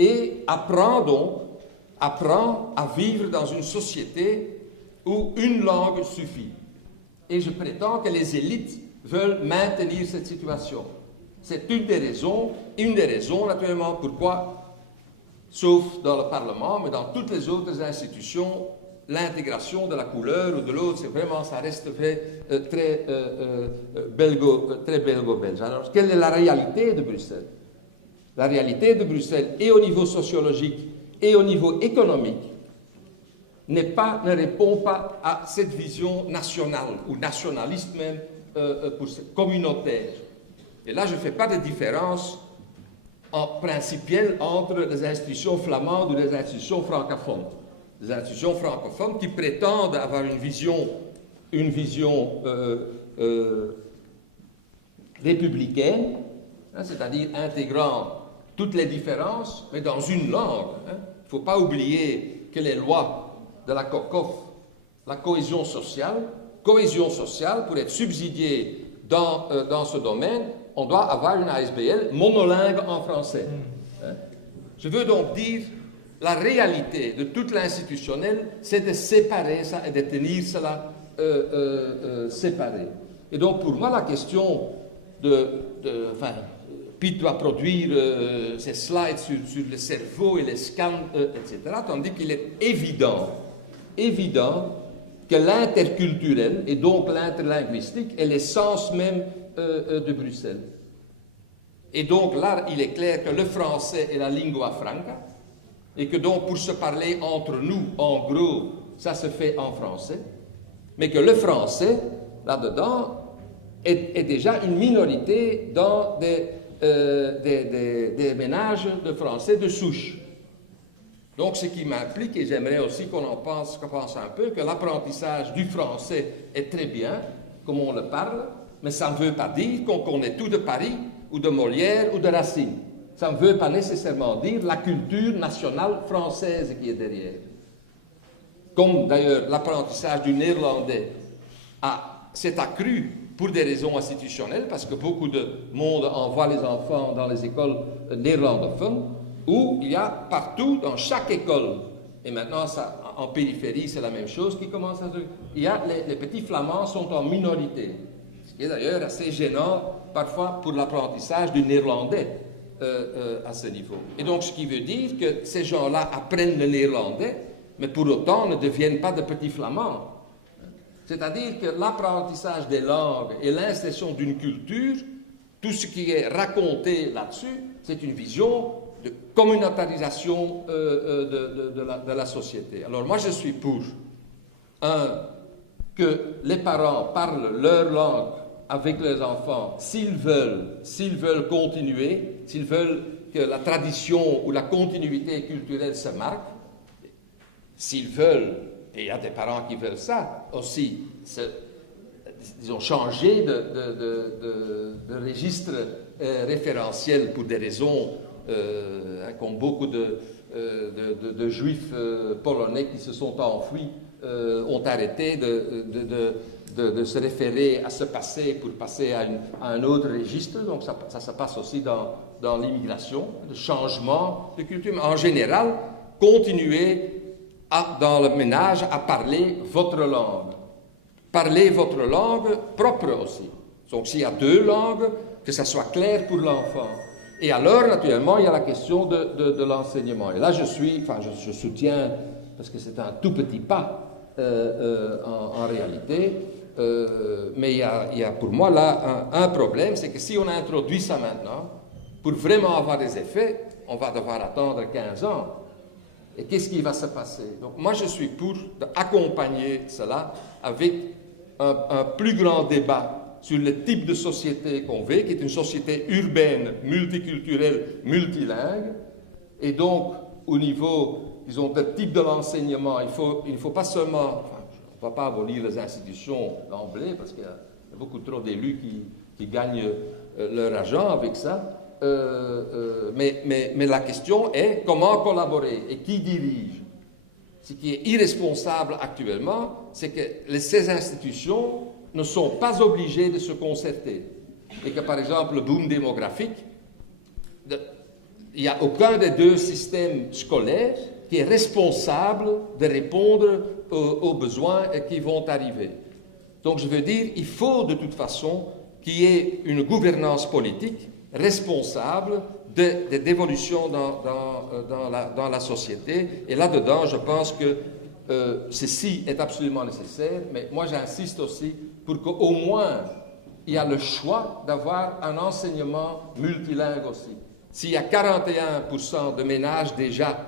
et apprend à vivre dans une société où une langue suffit. Et je prétends que les élites veulent maintenir cette situation. C'est une des raisons naturellement pourquoi, sauf dans le Parlement, mais dans toutes les autres institutions, l'intégration de la couleur ou de l'autre, c'est vraiment, ça reste très belgo-belge. Alors, quelle est la réalité de Bruxelles? La réalité de Bruxelles, et au niveau sociologique et au niveau économique, ne répond pas à cette vision nationale, ou nationaliste même, communautaire. Et là, je ne fais pas de différence principielle entre les institutions flamandes ou les institutions francophones. Les institutions francophones qui prétendent avoir une vision républicaine, c'est-à-dire intégrant toutes les différences, mais dans une langue. Il ne faut pas oublier que les lois de la COCOF, la cohésion sociale, pour être subsidiée dans ce domaine, on doit avoir une ASBL monolingue en français. Je veux donc dire, la réalité de toute l'institutionnel, c'est de séparer ça et de tenir cela séparé. Et donc pour moi, la question Piet doit produire ses slides sur le cerveau et les scans, etc., tandis qu'il est évident que l'interculturel, et donc l'interlinguistique, est l'essence même de Bruxelles. Et donc là, il est clair que le français est la lingua franca, et que donc pour se parler entre nous, en gros, ça se fait en français, mais que le français, là-dedans, est déjà une minorité dans des ménages de français de souche. Donc ce qui m'implique, et j'aimerais aussi qu'on pense un peu, que l'apprentissage du français est très bien, comme on le parle, mais ça ne veut pas dire qu'on connaît tout de Paris, ou de Molière, ou de Racine. Ça ne veut pas nécessairement dire la culture nationale française qui est derrière. Comme d'ailleurs l'apprentissage du néerlandais s'est accru pour des raisons institutionnelles, parce que beaucoup de monde envoie les enfants dans les écoles néerlandophones, où il y a partout, dans chaque école, et maintenant ça, en périphérie c'est la même chose qui commence à se... Il y a les petits flamands sont en minorité, ce qui est d'ailleurs assez gênant parfois pour l'apprentissage du néerlandais à ce niveau. Et donc ce qui veut dire que ces gens-là apprennent le néerlandais, mais pour autant ne deviennent pas de petits flamands. C'est-à-dire que l'apprentissage des langues et l'installation d'une culture, tout ce qui est raconté là-dessus, c'est une vision de communautarisation de la société. Alors moi je suis pour, que les parents parlent leur langue avec leurs enfants s'ils veulent continuer, s'ils veulent que la tradition ou la continuité culturelle se marque, s'ils veulent, et il y a des parents qui veulent ça aussi, ils ont changé de registre référentiel pour des raisons, comme beaucoup de juifs polonais qui se sont enfuis, ont arrêté de se référer à ce passé pour passer à un autre registre. Donc ça se passe aussi dans l'immigration, le changement de culture. Mais en général, continuez dans le ménage à parler votre langue. Parlez votre langue propre aussi. Donc s'il y a deux langues, que ça soit clair pour l'enfant. Et alors, naturellement, il y a la question de l'enseignement. Et là, je soutiens, parce que c'est un tout petit pas en réalité, mais il y a pour moi là un problème, c'est que si on introduit ça maintenant, pour vraiment avoir des effets, on va devoir attendre 15 ans. Et qu'est-ce qui va se passer? Donc moi, je suis pour accompagner cela avec un plus grand débat sur le type de société qu'on veut, qui est une société urbaine, multiculturelle, multilingue. Et donc, au niveau, disons, du type de l'enseignement, il ne faut pas seulement... on ne va pas abolir les institutions d'emblée, parce qu'il y a beaucoup trop d'élus qui gagnent leur argent avec ça. Mais la question est comment collaborer et qui dirige. Ce qui est irresponsable actuellement, c'est que ces institutions ne sont pas obligées de se concerter. Et que par exemple le boom démographique il n'y a aucun des deux systèmes scolaires qui est responsable de répondre aux besoins qui vont arriver. Donc je veux dire, il faut de toute façon qu'il y ait une gouvernance politique responsable d'évolution dans la société. Et là-dedans, je pense que ceci est absolument nécessaire, mais moi j'insiste aussi pour qu'au moins il y a le choix d'avoir un enseignement multilingue aussi. S'il y a 41% de ménages déjà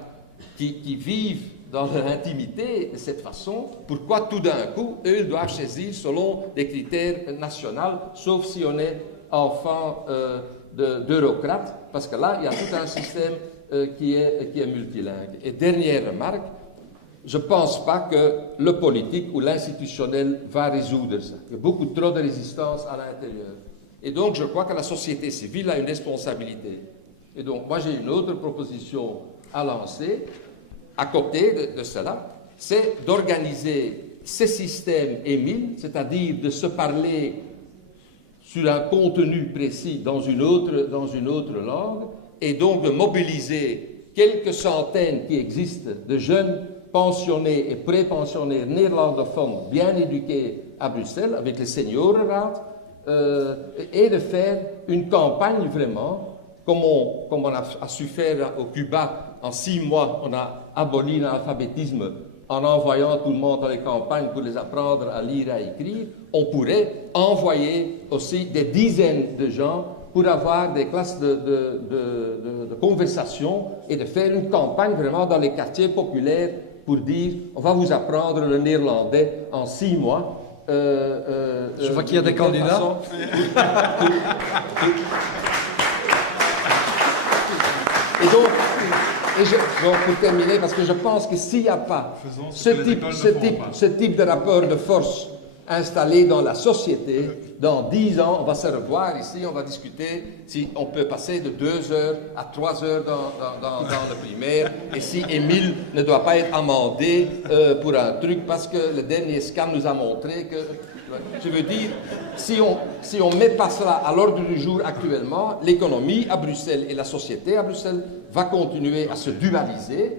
qui vivent dans leur intimité de cette façon, pourquoi tout d'un coup, eux, ils doivent choisir selon des critères nationaux, sauf si on est enfant d'eurocrate, parce que là, il y a tout un système qui est multilingue. Et dernière remarque, je ne pense pas que le politique ou l'institutionnel va résoudre ça. Il y a beaucoup trop de résistance à l'intérieur. Et donc, je crois que la société civile a une responsabilité. Et donc, moi, j'ai une autre proposition à lancer, à côté de cela, c'est d'organiser ces systèmes émiles, c'est-à-dire de se parler sur un contenu précis dans une autre langue, et donc de mobiliser quelques centaines qui existent de jeunes pensionnés et pré-pensionnaires néerlandophones bien éduqués à Bruxelles, avec les Seniorenraad, et de faire une campagne vraiment, comme on a su faire au Cuba. En 6 mois, on a aboli l'alphabétisme en envoyant tout le monde dans les campagnes pour les apprendre à lire et à écrire. On pourrait envoyer aussi des dizaines de gens pour avoir des classes de conversation et de faire une campagne vraiment dans les quartiers populaires pour dire on va vous apprendre le néerlandais en 6 mois. Je vois qu'il y a des candidats. Et donc, pour terminer, parce que je pense que s'il n'y a pas ce type de rapport de force installé dans la société, dans 10 ans, on va se revoir ici, on va discuter si on peut passer de 2 heures à 3 heures dans le primaire, et si Émile ne doit pas être amendé pour un truc, parce que le dernier scan nous a montré que, je veux dire, si on ne met pas cela à l'ordre du jour actuellement, l'économie à Bruxelles et la société à Bruxelles va continuer à se dualiser,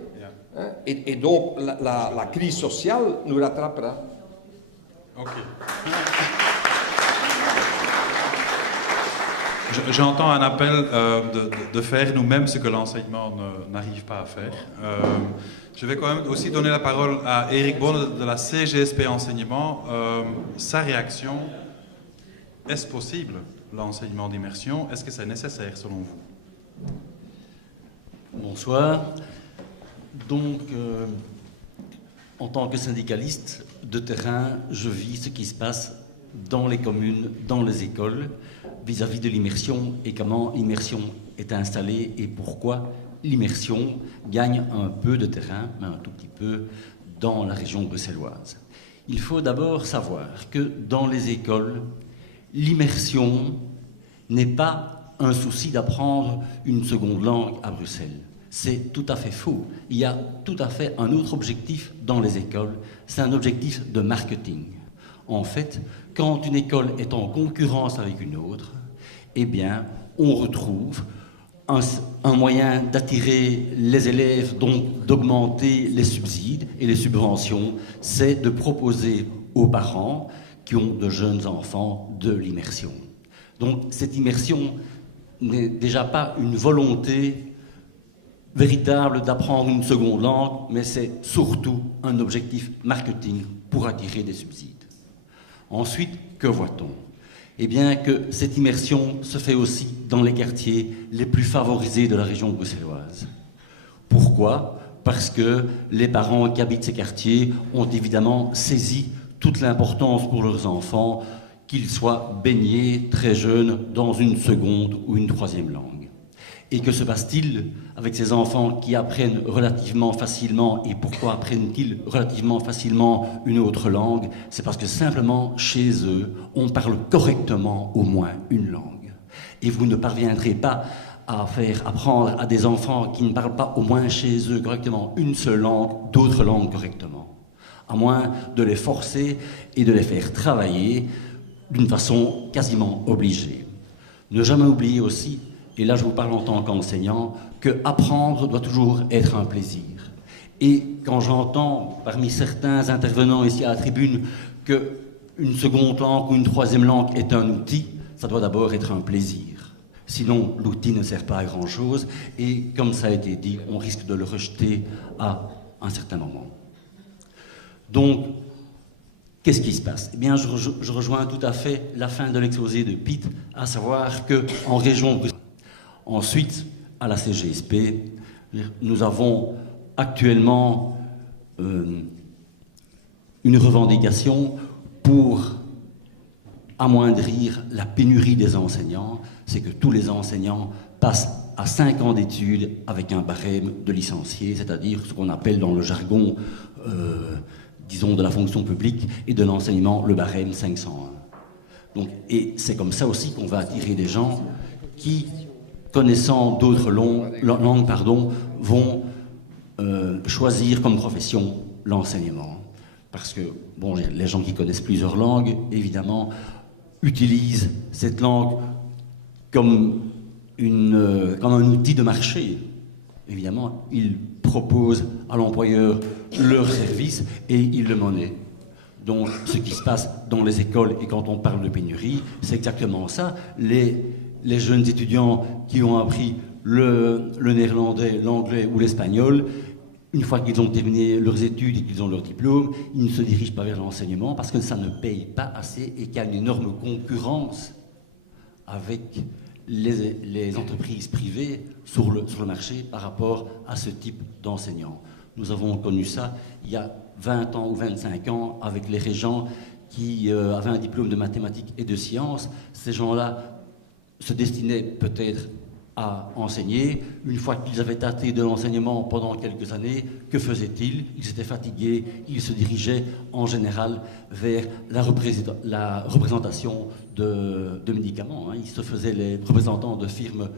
hein, et donc la crise sociale nous rattrapera. Ok. J'entends un appel de faire nous-mêmes ce que l'enseignement n'arrive pas à faire. Je vais quand même aussi donner la parole à Eric Bonne de la CGSP Enseignement. Sa réaction, est-ce possible l'enseignement d'immersion? Est-ce que c'est nécessaire selon vous? Bonsoir. Donc, en tant que syndicaliste de terrain, je vis ce qui se passe dans les communes, dans les écoles, vis-à-vis de l'immersion et comment l'immersion est installée et pourquoi l'immersion gagne un peu de terrain, mais un tout petit peu, dans la région bruxelloise. Il faut d'abord savoir que dans les écoles, l'immersion n'est pas un souci d'apprendre une seconde langue à Bruxelles. C'est tout à fait faux. Il y a tout à fait un autre objectif dans les écoles, c'est un objectif de marketing. En fait, quand une école est en concurrence avec une autre, eh bien, on retrouve un moyen d'attirer les élèves, donc d'augmenter les subsides et les subventions, c'est de proposer aux parents qui ont de jeunes enfants de l'immersion. Donc cette immersion n'est déjà pas une volonté véritable d'apprendre une seconde langue, mais c'est surtout un objectif marketing pour attirer des subsides. Ensuite, que voit-on? Eh bien que cette immersion se fait aussi dans les quartiers les plus favorisés de la région bruxelloise. Pourquoi? Parce que les parents qui habitent ces quartiers ont évidemment saisi toute l'importance pour leurs enfants qu'ils soient baignés très jeunes dans une seconde ou une troisième langue. Et que se passe-t-il avec ces enfants qui apprennent relativement facilement? Et pourquoi apprennent-ils relativement facilement une autre langue? C'est parce que simplement, chez eux, on parle correctement au moins une langue. Et vous ne parviendrez pas à faire apprendre à des enfants qui ne parlent pas au moins chez eux correctement une seule langue, d'autres langues correctement. À moins de les forcer et de les faire travailler d'une façon quasiment obligée. Ne jamais oublier aussi et là je vous parle en tant qu'enseignant, que apprendre doit toujours être un plaisir. Et quand j'entends parmi certains intervenants ici à la tribune qu'une seconde langue ou une troisième langue est un outil, ça doit d'abord être un plaisir. Sinon, l'outil ne sert pas à grand-chose et, comme ça a été dit, on risque de le rejeter à un certain moment. Donc, qu'est-ce qui se passe? Eh bien, je rejoins tout à fait la fin de l'exposé de Piet, à savoir qu'en région bruxelloise, ensuite, à la CGSP, nous avons actuellement une revendication pour amoindrir la pénurie des enseignants, c'est que tous les enseignants passent à 5 ans d'études avec un barème de licencié, c'est-à-dire ce qu'on appelle dans le jargon, disons, de la fonction publique et de l'enseignement, le barème 501. Donc, et c'est comme ça aussi qu'on va attirer des gens qui, connaissant d'autres langues, vont choisir comme profession l'enseignement. Parce que, bon, les gens qui connaissent plusieurs langues, évidemment, utilisent cette langue comme un outil de marché. Évidemment, ils proposent à l'employeur leur service et ils le monnaient. Donc, ce qui se passe dans les écoles, et quand on parle de pénurie, c'est exactement ça. Les jeunes étudiants qui ont appris le néerlandais, l'anglais ou l'espagnol, une fois qu'ils ont terminé leurs études et qu'ils ont leur diplôme, ils ne se dirigent pas vers l'enseignement parce que ça ne paye pas assez et qu'il y a une énorme concurrence avec les entreprises privées sur le marché par rapport à ce type d'enseignants. Nous avons connu ça il y a 20 ans ou 25 ans avec les régents qui avaient un diplôme de mathématiques et de sciences. Ces gens-là se destinaient peut-être à enseigner. Une fois qu'ils avaient tâté de l'enseignement pendant quelques années, que faisaient-ils? Ils étaient fatigués, ils se dirigeaient en général vers la représentation de médicaments. Ils se faisaient les représentants de firmes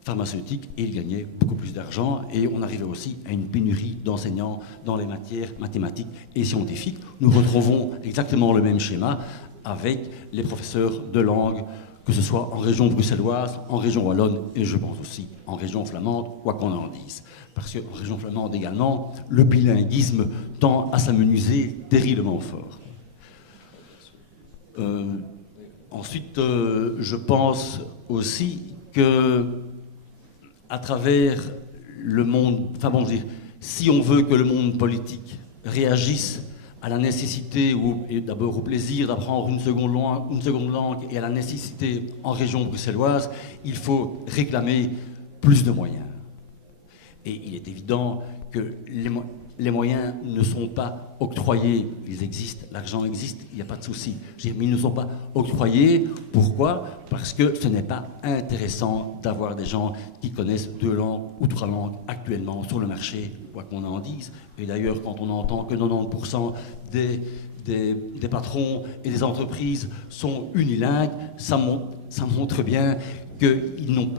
pharmaceutiques et ils gagnaient beaucoup plus d'argent et on arrivait aussi à une pénurie d'enseignants dans les matières mathématiques et scientifiques. Nous retrouvons exactement le même schéma avec les professeurs de langue, que ce soit en région bruxelloise, en région wallonne et je pense aussi en région flamande, quoi qu'on en dise. Parce qu'en région flamande également, le bilinguisme tend à s'amenuiser terriblement fort. Ensuite, je pense aussi que à travers le monde, si on veut que le monde politique réagisse à la nécessité, et d'abord au plaisir d'apprendre une seconde langue et à la nécessité en région bruxelloise, il faut réclamer plus de moyens. Et il est évident que les moyens ne sont pas octroyés, ils existent, l'argent existe, il n'y a pas de souci. Mais ils ne sont pas octroyés. Pourquoi? Parce que ce n'est pas intéressant d'avoir des gens qui connaissent 2 langues ou 3 langues actuellement sur le marché, quoi qu'on en dise. Et d'ailleurs, quand on entend que 90% des patrons et des entreprises sont unilingues, ça montre bien qu'ils n'ont...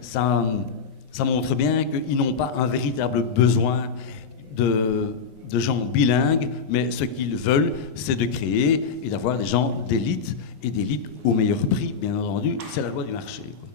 ça montre bien qu'ils n'ont pas un véritable besoin de gens bilingues, mais ce qu'ils veulent, c'est de créer et d'avoir des gens d'élite, et d'élite au meilleur prix, bien entendu, c'est la loi du marché, quoi.